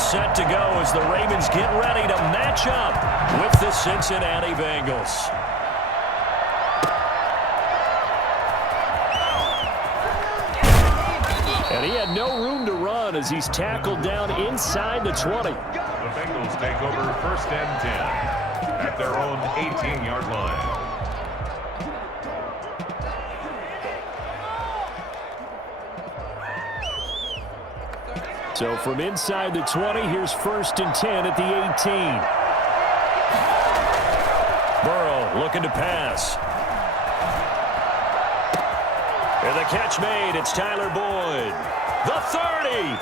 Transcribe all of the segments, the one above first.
set to go as the Ravens get ready to match up with the Cincinnati Bengals. And he had no room to run as he's tackled down inside the 20. The Bengals take over 1st and 10 at their own 18-yard line. So from inside the 20, here's 1st and 10 at the 18. Burrow looking to pass. And the catch made. It's Tyler Boyd. The 30.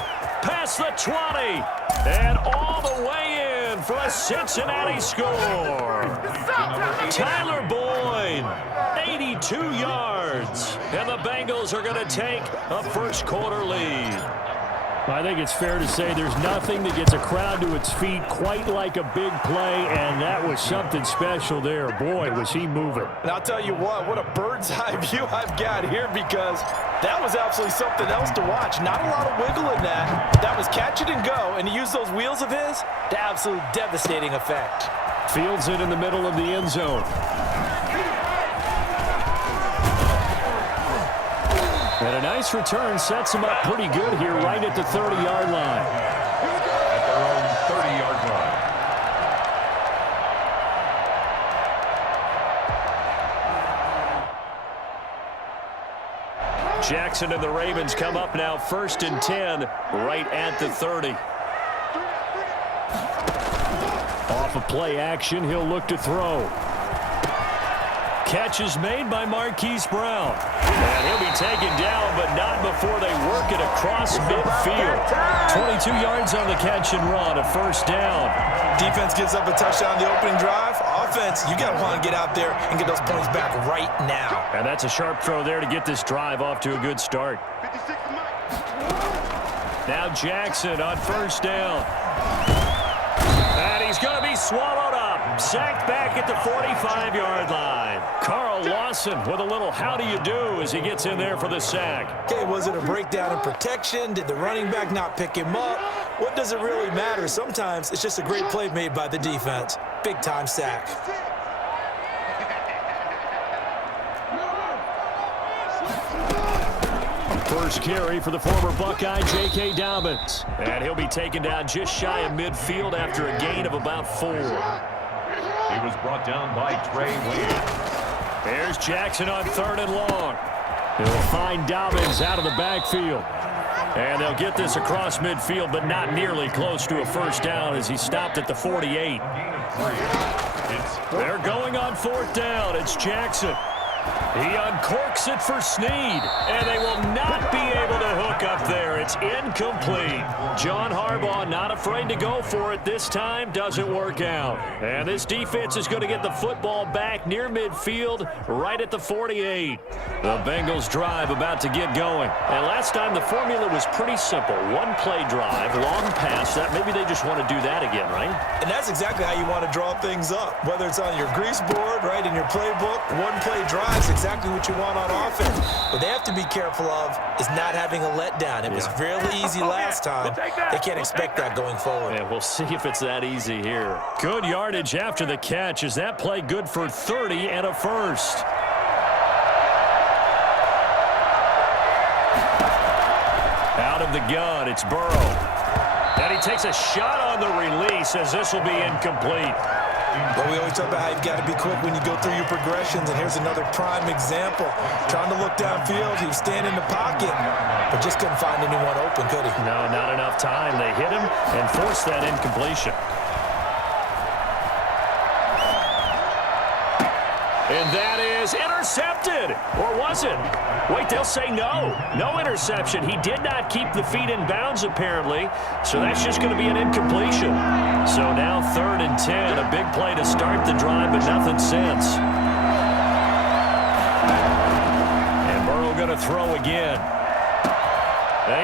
Past the 20. And all the way in for a Cincinnati score. Tyler Boyd, 82 yards. And the Bengals are going to take a first-quarter lead. I think it's fair to say there's nothing that gets a crowd to its feet quite like a big play, and that was something special there. Boy, was he moving. And I'll tell you what a bird's eye view I've got here, because that was absolutely something else to watch. Not a lot of wiggle in that. That was catch it and go, and he used those wheels of his to absolute devastating effect. Fields it in the middle of the end zone. And a nice return sets him up pretty good here right at the 30-yard line. At their own 30-yard line. Jackson and the Ravens come up now 1st and 10 right at the 30. Off of play action, he'll look to throw. Catch is made by Marquise Brown. And he'll be taken down, but not before they work it across midfield. 22 yards on the catch and run, a 1st down. Defense gives up a touchdown on the opening drive. Offense, you got to want to get out there and get those points back right now. And that's a sharp throw there to get this drive off to a good start. Now Jackson on 1st down. And he's going to be swallowed up. Sacked back at the 45-yard line. Carl Lawson with a little how do you do as he gets in there for the sack. Okay, was it a breakdown in protection? Did the running back not pick him up? What does it really matter? Sometimes it's just a great play made by the defense. Big-time sack. First carry for the former Buckeye, J.K. Dobbins. And he'll be taken down just shy of midfield after a gain of about 4. He was brought down by Trey Williams. There's Jackson on 3rd and long. He'll find Dobbins out of the backfield. And they'll get this across midfield, but not nearly close to a 1st down as he stopped at the 48. They're going on 4th down. It's Jackson. He uncorks it for Snead, and they will not be able to hook up there. It's incomplete. John Harbaugh not afraid to go for it this time. Doesn't work out. And this defense is going to get the football back near midfield right at the 48. The Bengals drive about to get going. And last time the formula was pretty simple. One play drive, long pass. That maybe they just want to do that again, right? And that's exactly how you want to draw things up. Whether it's on your grease board, right, in your playbook, one play drive is exactly what you want on offense. What they have to be careful of is not having a letdown. It was really easy last time. They can't expect that going forward. Yeah, we'll see if it's that easy here. Good yardage after the catch. Is that play good for 30 and a 1st? Out of the gun, it's Burrow. And he takes a shot on the release as this will be incomplete. But we always talk about how you've got to be quick when you go through your progressions, and here's another prime example. Trying to look downfield, he was standing in the pocket, but just couldn't find anyone open, could he? No, not enough time. They hit him and forced that incompletion. And that is intercepted. Or was it? Wait, they'll say no. No interception. He did not keep the feet in bounds, apparently. So that's just going to be an incompletion. So now 3rd and 10. A big play to start the drive, but nothing since. And Burrow going to throw again.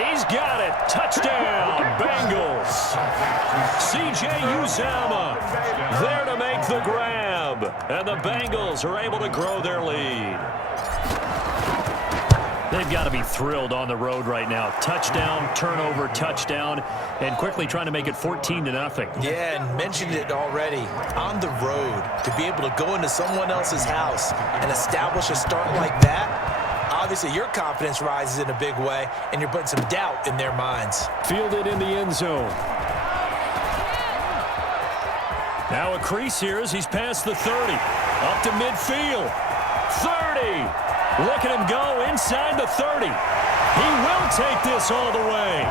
He's got it. Touchdown, Bengals. C.J. Uzomah there to make the grab. And the Bengals are able to grow their lead. They've got to be thrilled on the road right now. Touchdown, turnover, touchdown, and quickly trying to make it 14-0. Yeah, and mentioned it already. On the road, to be able to go into someone else's house and establish a start like that, obviously your confidence rises in a big way, and you're putting some doubt in their minds. Fielded in the end zone. Now a crease here as he's past the 30. Up to midfield. 30. Look at him go inside the 30. He will take this all the way.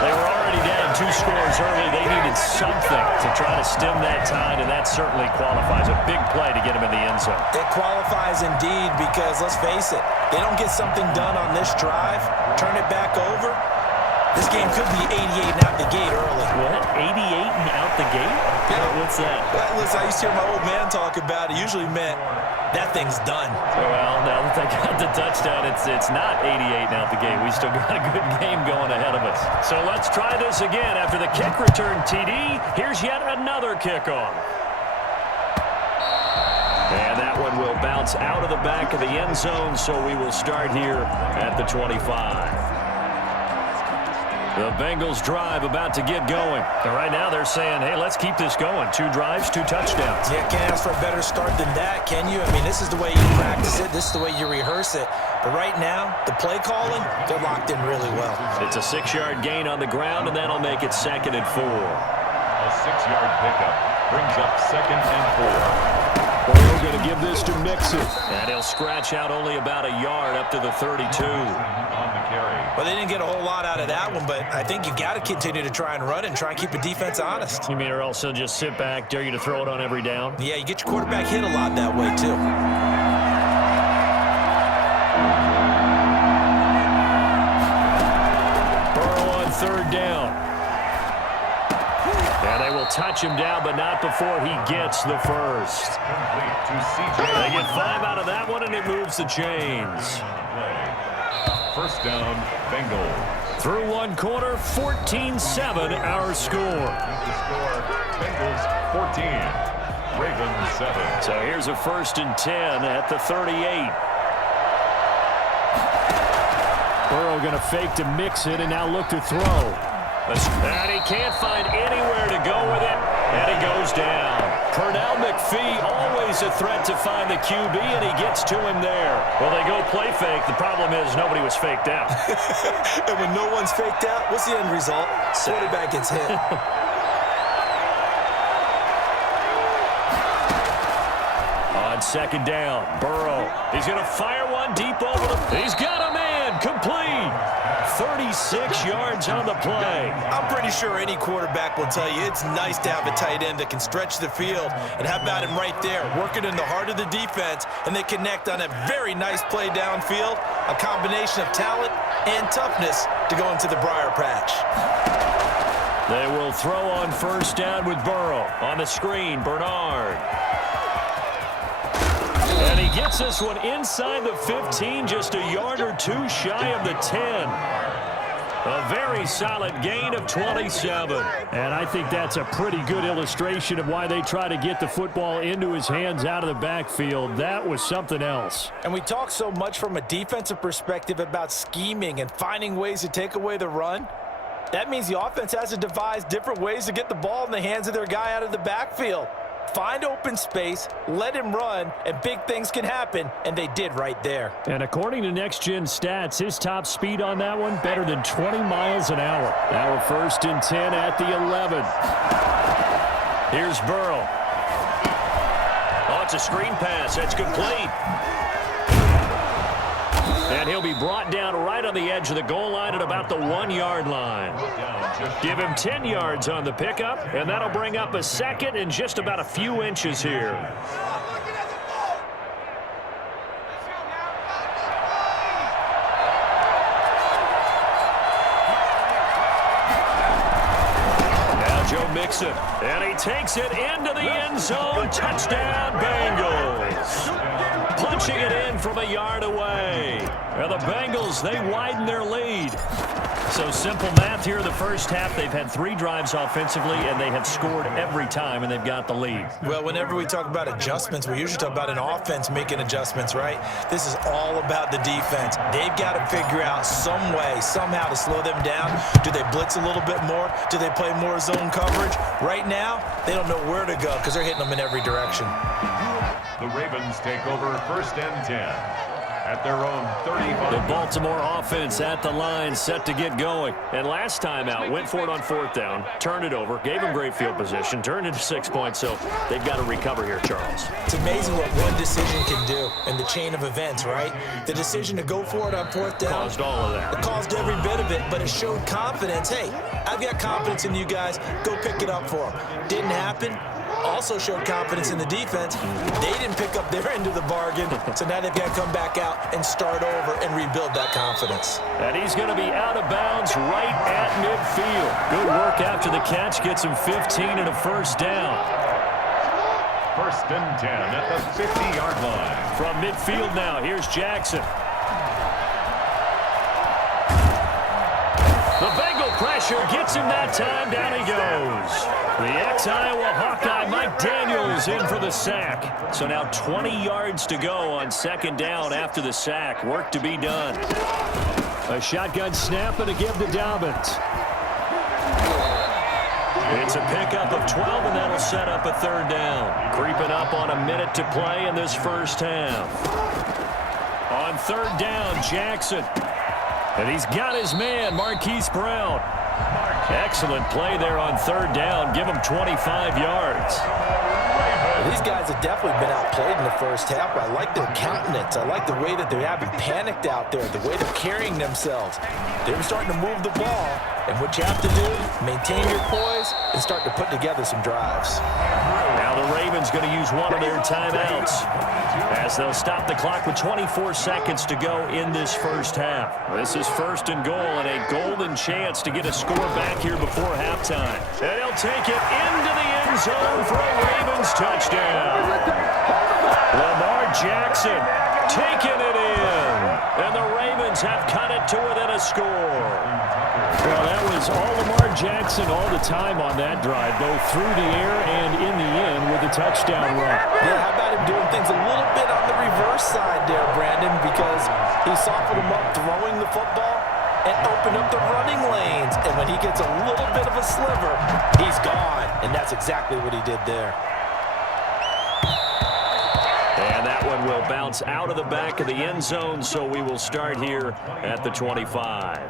They were already down 2 scores early. They needed something to try to stem that tide, and that certainly qualifies. A big play to get him in the end zone. It qualifies indeed because, let's face it, they don't get something done on this drive, turn it back over, this game could be 88 and out the gate early. What? 88 and out the gate? Yeah. What's that? Well, listen, I used to hear my old man talk about it. Usually meant that thing's done. Well, now that they got the touchdown, it's not 88 and out the gate. We still got a good game going ahead of us. So let's try this again. After the kick return TD, here's yet another kickoff. And that one will bounce out of the back of the end zone, so we will start here at the 25. The Bengals drive about to get going. And right now they're saying, hey, let's keep this going. 2 drives, 2 touchdowns. Yeah, can't ask for a better start than that, can you? I mean, this is the way you practice it. This is the way you rehearse it. But right now, the play calling, they're locked in really well. It's a 6-yard gain on the ground, and that'll make it 2nd and 4. A 6-yard pickup brings up 2nd and 4. Burrow going to give this to Mixon. And he'll scratch out only about a yard up to the 32. On the carry. Well, they didn't get a whole lot out of that one, but I think you got to continue to try and run and try and keep the defense honest. You mean or else they'll just sit back, dare you to throw it on every down? Yeah, you get your quarterback hit a lot that way, too. Burrow on 3rd down. And they will touch him down, but not before he gets the first. They get 5 out of that one, and it moves the chains. First down, Bengals. Through 1 quarter, 14-7 our score. The score, Bengals 14, Ravens 7. So here's a 1st and 10 at the 38. Burrow going to fake to Mixon and now look to throw. And he can't find anywhere to go with it, and it goes down. Pernell McPhee, always a threat to find the QB, and he gets to him there. Well, they go play fake. The problem is nobody was faked out. And when no one's faked out, what's the end result? Quarterback gets hit. On 2nd down, Burrow. He's going to fire one deep over the... He's got a man, complete. 36 yards on the play. I'm pretty sure any quarterback will tell you it's nice to have a tight end that can stretch the field. And how about him right there, working in the heart of the defense, and they connect on a very nice play downfield, a combination of talent and toughness to go into the briar patch. They will throw on 1st down with Burrow. On the screen, Bernard. And he gets this one inside the 15, just a yard or 2 shy of the 10. A very solid gain of 27. And I think that's a pretty good illustration of why they try to get the football into his hands out of the backfield. That was something else. And we talk so much from a defensive perspective about scheming and finding ways to take away the run. That means the offense has to devise different ways to get the ball in the hands of their guy out of the backfield. Find open space, let him run, and big things can happen, and they did right there. And according to Next Gen Stats, his top speed on that one, better than 20 miles an hour. Now a 1st and 10 at the 11. Here's Burrow. Oh, it's a screen pass. That's complete. And he'll be brought down right on the edge of the goal line at about the 1-yard line. Give him 10 yards on the pickup, and that'll bring up a 2nd and just about a few inches here. Now Joe Mixon, and he takes it into the end zone. Touchdown, Bengals. Punching it in from a yard away. And the Bengals, they widen their lead. So simple math here in the first half. They've had 3 drives offensively, and they have scored every time, and they've got the lead. Well, whenever we talk about adjustments, we usually talk about an offense making adjustments, right? This is all about the defense. They've got to figure out some way, somehow to slow them down. Do they blitz a little bit more? Do they play more zone coverage? Right now, they don't know where to go because they're hitting them in every direction. The Ravens take over 1st and 10 at their own 35. The Baltimore offense at the line, set to get going. And last time out, went for it on 4th down, turned it over, gave them great field position, turned into 6 points, so they've got to recover here, Charles. It's amazing what one decision can do in the chain of events, right? The decision to go for it on 4th down. Caused all of that. It caused every bit of it, but it showed confidence. Hey, I've got confidence in you guys. Go pick it up for them. Didn't happen. Also showed confidence in the defense. They didn't pick up their end of the bargain, so now they've got to come back out and start over and rebuild that confidence. And he's going to be out of bounds right at midfield. Good work after the catch. Gets him 15 and a 1st down. 1st and 10 at the 50-yard line. From midfield now, here's Jackson. The Bengal pressure gets him that time. Down he goes. The ex-Iowa Hawkeye Mike Daniels in for the sack. So now 20 yards to go on 2nd down after the sack. Work to be done. A shotgun snap and a give to Dobbins. It's a pickup of 12, and that'll set up a 3rd down. Creeping up on a minute to play in this first half. On 3rd down, Jackson. And he's got his man, Marquise Brown. Excellent play there on 3rd down. Give him 25 yards. Well, these guys have definitely been outplayed in the first half. I like their countenance. I like the way that they haven't panicked out there, the way they're carrying themselves. They're starting to move the ball. And what you have to do, maintain your poise and start to put together some drives. Now the Ravens going to use one of their timeouts as they'll stop the clock with 24 seconds to go in this first half. This is 1st and goal and a golden chance to get a score back here before halftime. And he'll take it into the end zone for a Ravens touchdown. Lamar Jackson taking it in. And the Ravens have cut it to within a score. Well, that was all Lamar Jackson all the time on that drive, both through the air and in the end with a touchdown run. Yeah, how about him doing things a little bit on the reverse side there, Brandon, because he softened him up throwing the football and opened up the running lanes. And when he gets a little bit of a sliver, he's gone. And that's exactly what he did there. And that one will bounce out of the back of the end zone, so we will start here at the 25.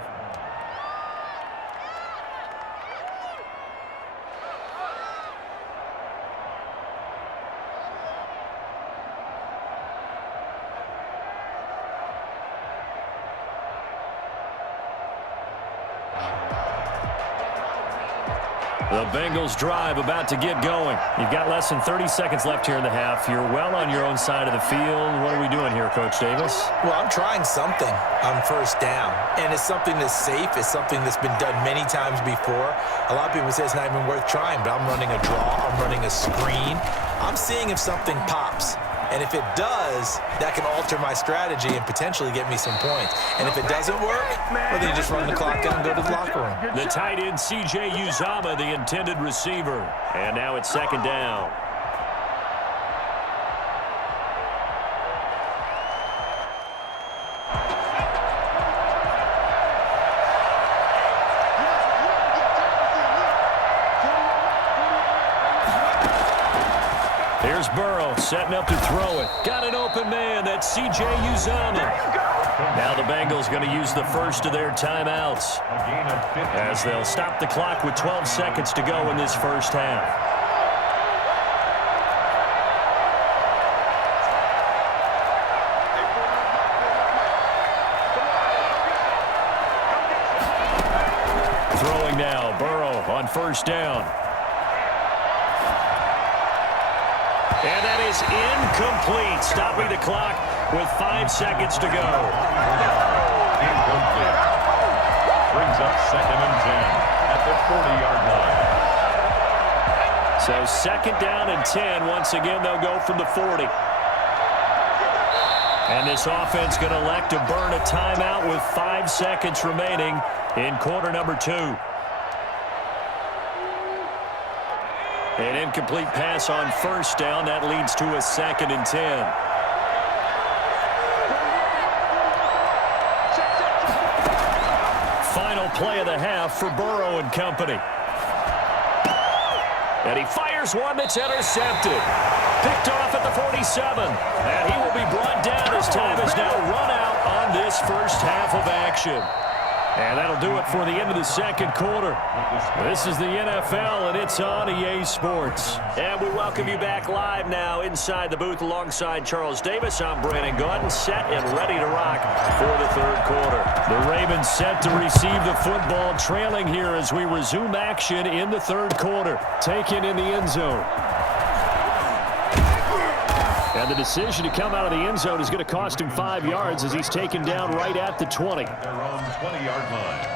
The Bengals drive about to get going. You've got less than 30 seconds left here in the half. You're well on your own side of the field. What are we doing here, Coach Davis? Well, I'm trying something on 1st down, and it's something that's safe. It's something that's been done many times before. A lot of people say it's not even worth trying, but I'm running a draw. I'm running a screen. I'm seeing if something pops. And if it does, that can alter my strategy and potentially get me some points. And if it doesn't work, well, then you just run the clock down and go to the locker room. The tight end, C.J. Uzomah, the intended receiver. And now it's 2nd down. Here's Burrow setting up to throw it. Got an open man. That's C.J. Uzomah. Now the Bengals going to use the first of their timeouts as they'll stop the clock with 12 seconds to go in this first half. Throwing now, Burrow on 1st down. And that is incomplete, stopping the clock with 5 seconds to go. Incomplete. Brings up 2nd and 10 at the 40-yard line. So 2nd down and 10. Once again, they'll go from the 40. And this offense going to elect to burn a timeout with 5 seconds remaining in quarter number 2. An incomplete pass on first down. That leads to a 2nd and 10. Final play of the half for Burrow and company. And he fires one that's intercepted. Picked off at the 47. And he will be brought down as time is now run out on this first half of action. And that'll do it for the end of the second quarter. This is the NFL, and it's on EA Sports. And we welcome you back live now inside the booth alongside Charles Davis. I'm Brandon Gordon, set and ready to rock for the third quarter. The Ravens set to receive the football, trailing here as we resume action in the third quarter. Taken in the end zone. And the decision to come out of the end zone is going to cost him 5 yards as he's taken down right at the 20. Their own 20-yard line.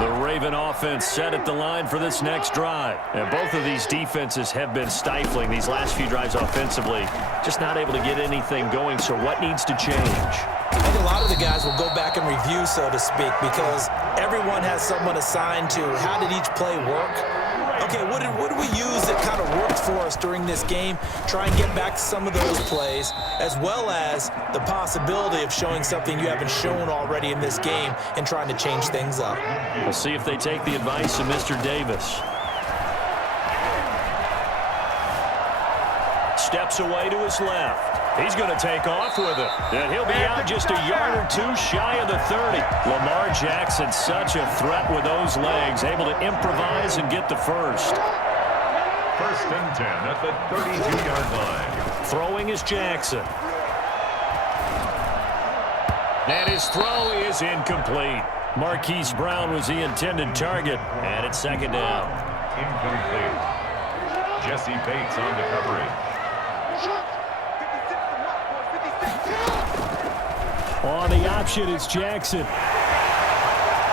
The Raven offense set at the line for this next drive. And both of these defenses have been stifling these last few drives offensively. Just not able to get anything going, so what needs to change? I think a lot of the guys will go back and review, so to speak, because everyone has someone assigned to how did each play work. Okay, what did we use that kind of worked for us during this game? Try and get back to some of those plays, as well as the possibility of showing something you haven't shown already in this game and trying to change things up. We'll see if they take the advice of Mr. Davis. Steps away to his left. He's going to take off with it. And he'll be out just a yard or two shy of the 30. Lamar Jackson, such a threat with those legs, able to improvise and get the first. 1st and 10 at the 32-yard line. Throwing is Jackson. And his throw is incomplete. Marquise Brown was the intended target, and it's 2nd down. Incomplete. Jesse Bates on the coverage. On the option, it's Jackson.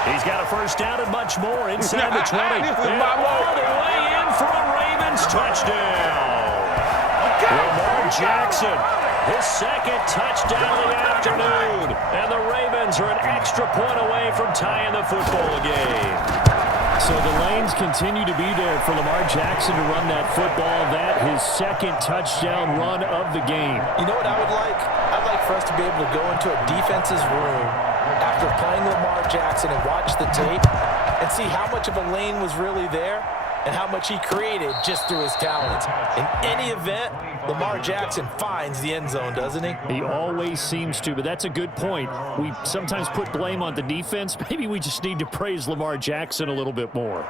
He's got a first down and much more inside the 20. And all the way in for a Ravens touchdown. Lamar Jackson, his 2nd touchdown of the afternoon. And the Ravens are an extra point away from tying the football game. So the lanes continue to be there for Lamar Jackson to run that football. That his 2nd touchdown run of the game. You know what I would like? I'd like for us to be able to go into a defense's room after playing Lamar Jackson and watch the tape and see how much of a lane was really there and how much he created just through his talents. In any event, Lamar Jackson finds the end zone, doesn't he? He always seems to, but that's a good point. We sometimes put blame on the defense. Maybe we just need to praise Lamar Jackson a little bit more.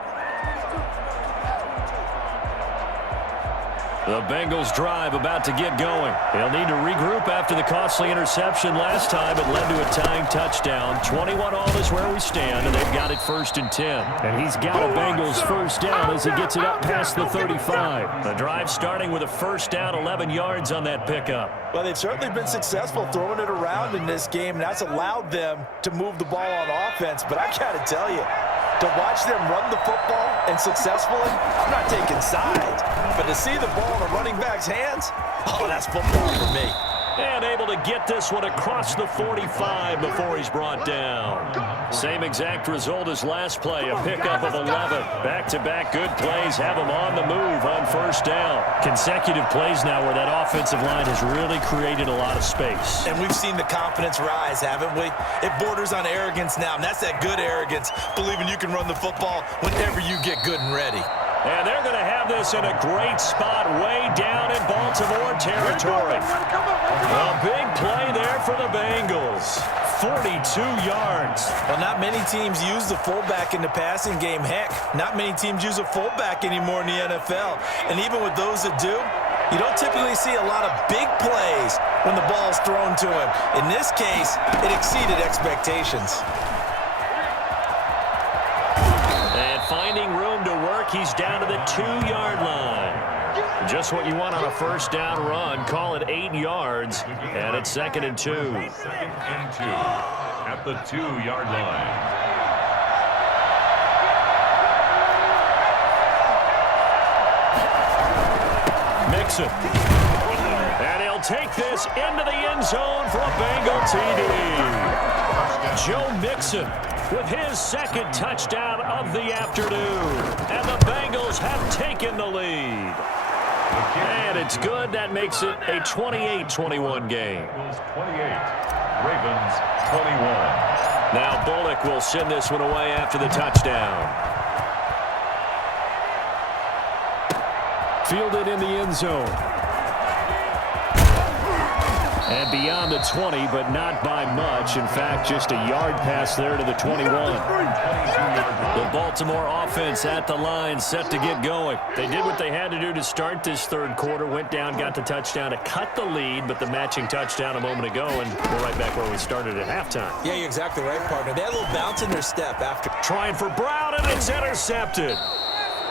The Bengals drive about to get going. They'll need to regroup after the costly interception last time. It led to a tying touchdown. 21 all is where we stand, and they've got it 1st and 10. And he's got a Bengals first down as he gets it up past the 35. The drive starting with a first down, 11 yards on that pickup. Well, they've certainly been successful throwing it around in this game, and that's allowed them to move the ball on offense. But I got to tell you, to watch them run the football and successfully, I'm not taking sides, but to see the ball in a running back's hands, oh, that's football for me. And able to get this one across the 45 before he's brought down. Same exact result as last play, a pickup of 11. Back-to-back good plays have him on the move on first down. Consecutive plays now where that offensive line has really created a lot of space. And we've seen the confidence rise, haven't we? It borders on arrogance now, and that's that good arrogance, believing you can run the football whenever you get good and ready. And they're going to have this in a great spot way down in Baltimore territory. A big play there for the Bengals. 42 yards. Well, not many teams use the fullback in the passing game. Heck, not many teams use a fullback anymore in the NFL. And even with those that do, you don't typically see a lot of big plays when the ball's thrown to him. In this case, it exceeded expectations. And finding room to work, he's down to the 2-yard line. Just what you want on a first down run. Call it 8 yards, and it's 2nd and 2. 2nd and 2 at the 2-yard line. Mixon. And he'll take this into the end zone for a Bengal TD. Joe Mixon with his second touchdown of the afternoon. And the Bengals have taken the lead. And it's good. That makes it a 28-21 game. 28, Ravens 21. Now Bullock will send this one away after the touchdown. Fielded in the end zone. And beyond the 20, but not by much. In fact, just a yard pass there to the 21. The Baltimore offense at the line, set to get going. They did what they had to do to start this third quarter. Went down, got the touchdown to cut the lead, but the matching touchdown a moment ago, and we're right back where we started at halftime. Yeah, you're exactly right, partner. They had a little bounce in their step after. Trying for Brown, and it's intercepted.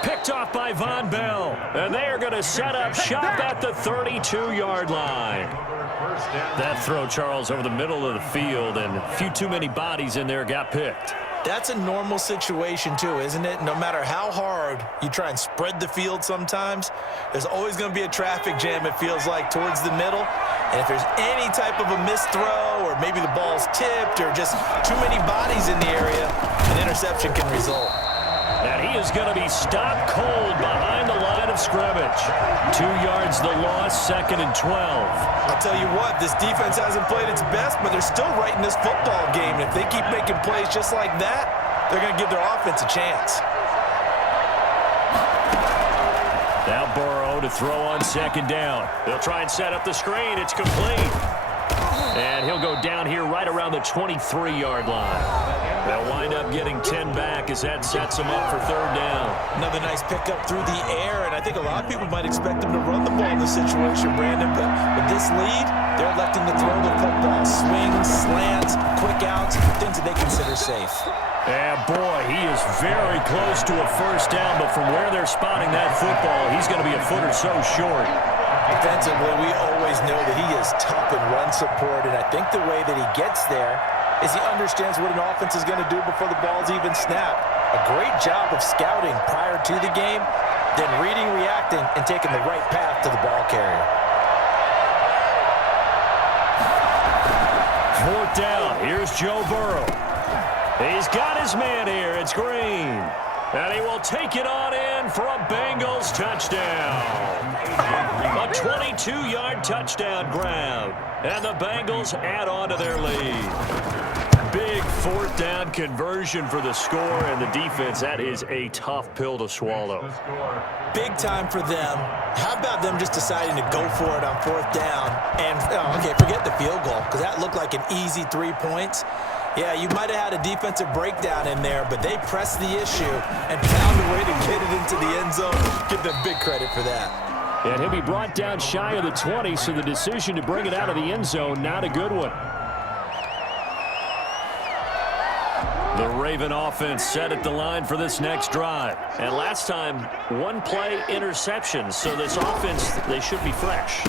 Picked off by Von Bell. And they are going to set up shop at the 32-yard line. That throw, Charles, over the middle of the field, and a few too many bodies in there got picked. That's a normal situation, too, isn't it? No matter how hard you try and spread the field sometimes, there's always going to be a traffic jam, it feels like, towards the middle. And if there's any type of a missed throw, or maybe the ball's tipped, or just too many bodies in the area, an interception can result. And he is going to be stopped cold behind the line of scrimmage. 2 yards the loss, 2nd and 12. I'll tell you what, this defense hasn't played its best, but they're still right in this football game. And if they keep making plays just like that, they're going to give their offense a chance. Now Burrow to throw on 2nd down. They'll try and set up the screen. It's complete. And he'll go down here right around the 23-yard line. They'll wind up getting 10 back as that sets them up for 3rd down. Another nice pickup through the air, and I think a lot of people might expect them to run the ball in this situation, Brandon, but with this lead, they're electing to throw the football. Swings, slants, quick outs, things that they consider safe. And boy, he is very close to a 1st down, but from where they're spotting that football, he's going to be a foot or so short. Defensively, we always know that he is tough in run support, and I think the way that he gets there is he understands what an offense is going to do before the ball's even snapped. A great job of scouting prior to the game, then reading, reacting, and taking the right path to the ball carrier. 4th down. Here's Joe Burrow. He's got his man here. It's Green. And he will take it on in for a Bengals touchdown. A 22-yard touchdown grab. And the Bengals add on to their lead. Big 4th down conversion for the score, and the defense, that is a tough pill to swallow. Big time for them. How about them just deciding to go for it on 4th down? And, okay, forget the field goal, because that looked like an easy 3 points. Yeah, you might have had a defensive breakdown in there, but they pressed the issue and found a way to get it into the end zone. Give them big credit for that. And he'll be brought down shy of the 20, so the decision to bring it out of the end zone, not a good one. The Raven offense set at the line for this next drive. And last time, 1-play interception. So this offense, they should be fresh.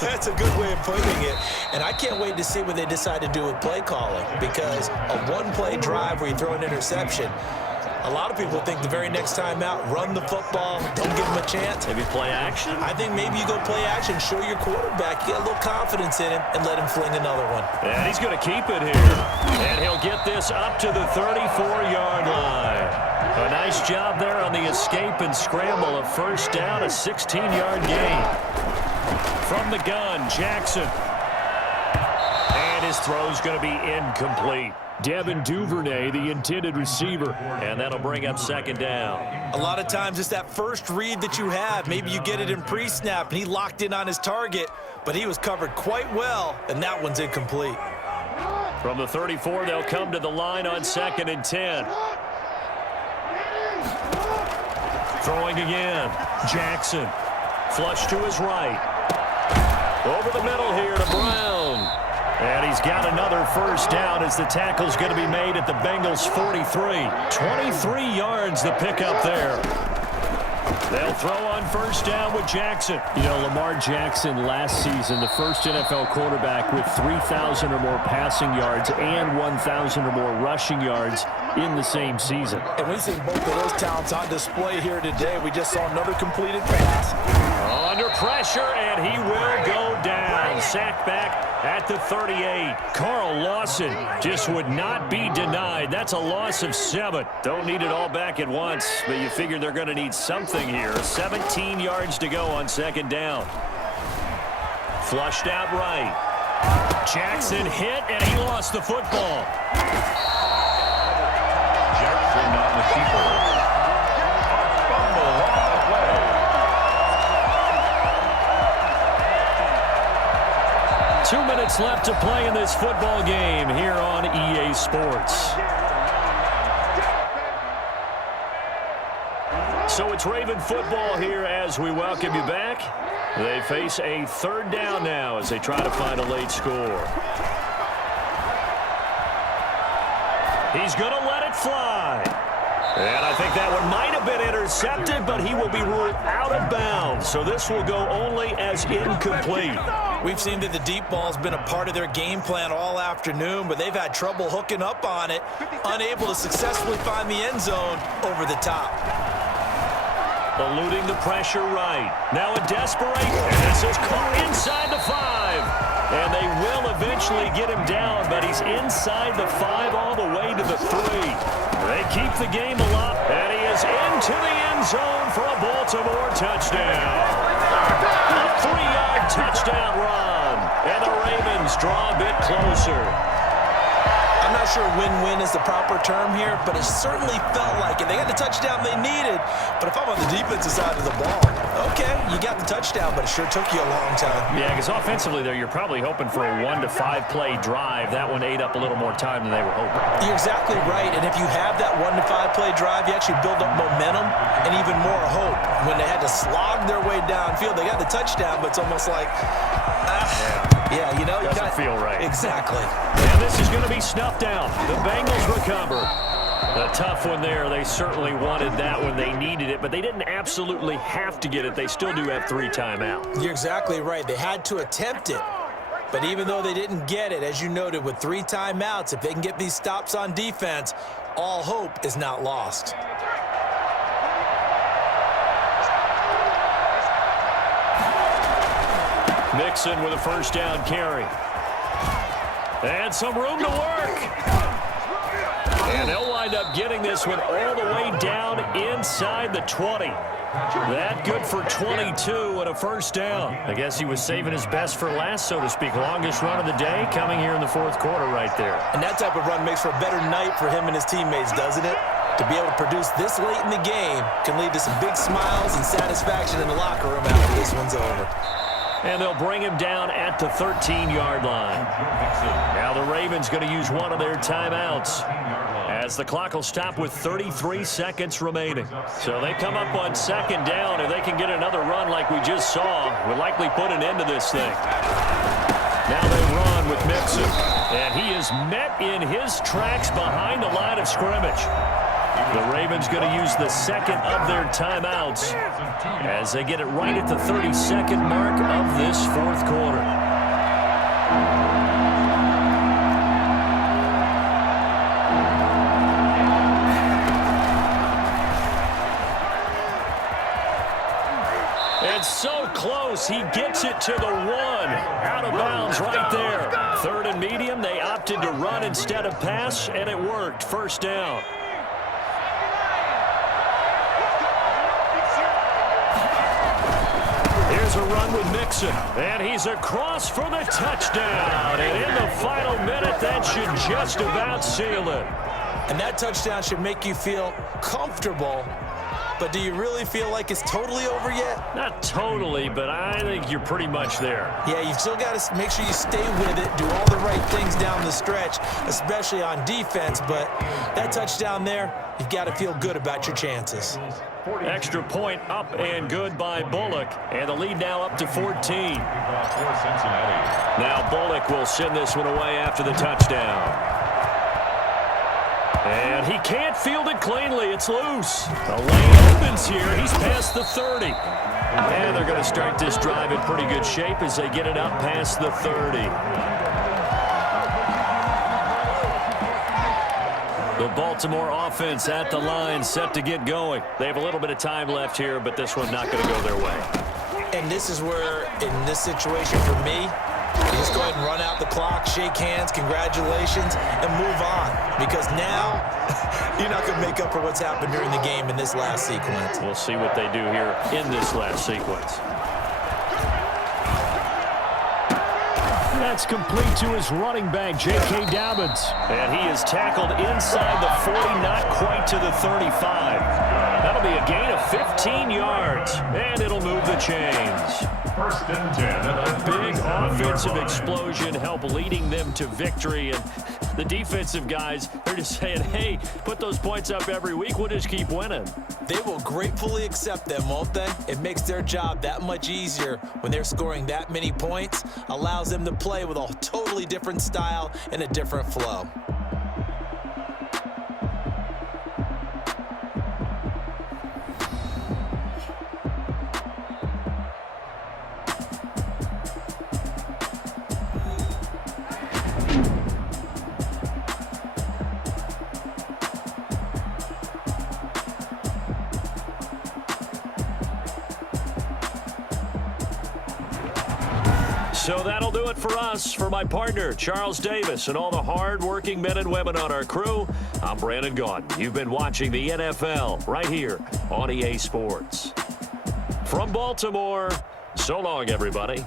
That's a good way of putting it. And I can't wait to see what they decide to do with play calling. Because a 1-play drive where you throw an interception, a lot of people think the very next time out, run the football, don't give them a chance. Maybe play action? I think maybe you go play action, show your quarterback, get a little confidence in him, and let him fling another one. And he's going to keep it here. And he'll get this up to the 34-yard line. A nice job there on the escape and scramble. A 1st down, a 16-yard gain. From the gun, Jackson. And his throw's going to be incomplete. Devin Duvernay, the intended receiver, and that'll bring up 2nd down. A lot of times it's that first read that you have. Maybe you get it in pre-snap, and he locked in on his target, but he was covered quite well, and that one's incomplete. From the 34, they'll come to the line on 2nd and 10. Throwing again. Jackson. Flush to his right. Over the middle here to Brown. And he's got another 1st down as the tackle's going to be made at the Bengals 43. 23 yards the pickup there. They'll throw on 1st down with Jackson. You know, Lamar Jackson last season, the first NFL quarterback with 3,000 or more passing yards and 1,000 or more rushing yards in the same season. And we've seen both of those talents on display here today. We just saw another completed pass. On Under pressure, and he will go down. Sacked back at the 38. Carl Lawson just would not be denied. That's a loss of 7. Don't need it all back at once, but you figure they're going to need something here. 17 yards to go on second down. Flushed out right. Jackson hit, and he lost the football. Jackson on the keeper. Fumble on the play. 2 minutes left to play in this football game here on EA Sports. So it's Raven football here as we welcome you back. They face a third down now as they try to find a late score. He's going to let it fly. And I think that one might have been intercepted, but he will be ruled out of bounds. So this will go only as incomplete. We've seen that the deep ball has been a part of their game plan all afternoon, but they've had trouble hooking up on it, unable to successfully find the end zone over the top. Eluding the pressure right. Now a desperation. And this is caught inside the 5. And they will eventually get him down, but he's inside the 5 all the way to the 3. They keep the game alive, and he is into the end zone for a Baltimore touchdown. A 3-yard touchdown run, and the Ravens draw a bit closer. I'm not sure win-win is the proper term here, but it certainly felt like it. They got the touchdown they needed, but if I'm on the defensive side of the ball, okay, you got the touchdown, but it sure took you a long time. Yeah, because offensively there, you're probably hoping for a 1 to 5 play drive. That one ate up a little more time than they were hoping. You're exactly right, and if you have that 1 to 5 play drive, you actually build up momentum and even more hope. When they had to slog their way downfield, they got the touchdown, but it's almost like, yeah, you know, doesn't feel right. Exactly. And this is going to be snuffed out. The Bengals recover. A tough one there. They certainly wanted that when they needed it, but they didn't absolutely have to get it. They still do have 3 timeouts. You're exactly right. They had to attempt it. But even though they didn't get it, as you noted, with 3 timeouts, if they can get these stops on defense, all hope is not lost. Mixon with a first down carry. And some room to work. And they'll wind up getting this one all the way down inside the 20. That good for 22 and a first down. I guess he was saving his best for last, so to speak. Longest run of the day coming here in the fourth quarter right there. And that type of run makes for a better night for him and his teammates, doesn't it? To be able to produce this late in the game can lead to some big smiles and satisfaction in the locker room after this one's over. And they'll bring him down at the 13-yard line. Now the Ravens going to use one of their timeouts as the clock will stop with 33 seconds remaining. So they come up on second down. If they can get another run like we just saw, will likely put an end to this thing. Now they run with Mixon. And he is met in his tracks behind the line of scrimmage. The Ravens going to use the second of their timeouts as they get it right at the 32nd mark of this fourth quarter. It's so close. He gets it to the 1. Out of bounds right there. Third and medium. They opted to run instead of pass, and it worked. First down. Here's a run with Mixon, and he's across for the touchdown. And in the final minute, that should just about seal it. And that touchdown should make you feel comfortable. But do you really feel like it's totally over yet? Not totally, but I think you're pretty much there. Yeah, you've still got to make sure you stay with it, do all the right things down the stretch, especially on defense. But that touchdown there, you've got to feel good about your chances. Extra point up and good by Bullock. And the lead now up to 14. Now Bullock will send this one away after the touchdown. And he can't field it cleanly. It's loose. The lane opens here. He's past the 30. And they're going to start this drive in pretty good shape as they get it up past the 30. The Baltimore offense at the line, set to get going. They have a little bit of time left here, but this one's not going to go their way. And this is where, in this situation for me, you just go ahead and run out the clock, shake hands, congratulations, and move on. Because now, you're not going to make up for what's happened during the game in this last sequence. We'll see what they do here in this last sequence. That's complete to his running back, J.K. Dobbins. And he is tackled inside the 40, not quite to the 35. That'll be a gain of 15 yards, and it'll move the chains. First and 10. A big offensive explosion helped leading them to victory, and the defensive guys are just saying, hey, put those points up every week, we'll just keep winning. They will gratefully accept them, won't they? It makes their job that much easier when they're scoring that many points, allows them to play with a totally different style and a different flow. So that'll do it for us. For my partner, Charles Davis, and all the hard-working men and women on our crew, I'm Brandon Gaudin. You've been watching the NFL right here on EA Sports. From Baltimore, so long, everybody.